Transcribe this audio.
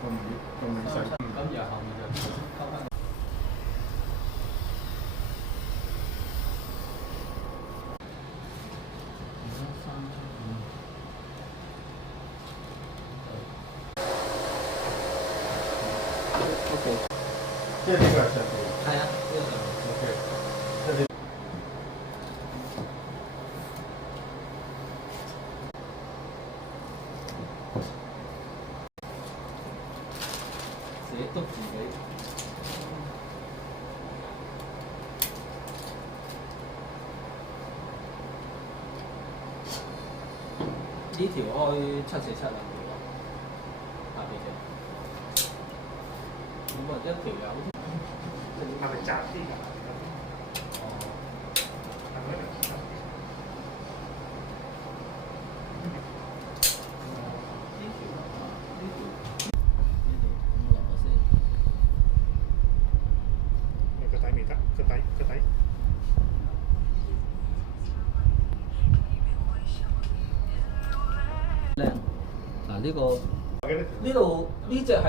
仲未細。咁然後後面就溝翻。OK，即係呢個係上邊。係啊，呢個上面。OK，即係自己督自己。呢條開747兩條咯，下邊嘅。咁啊，一條有。係咪窄啲㗎？哦。係咪一條窄啲？呢條啊，咁我落咗先。個底未得，個底。靚嗱，呢個呢度呢隻係。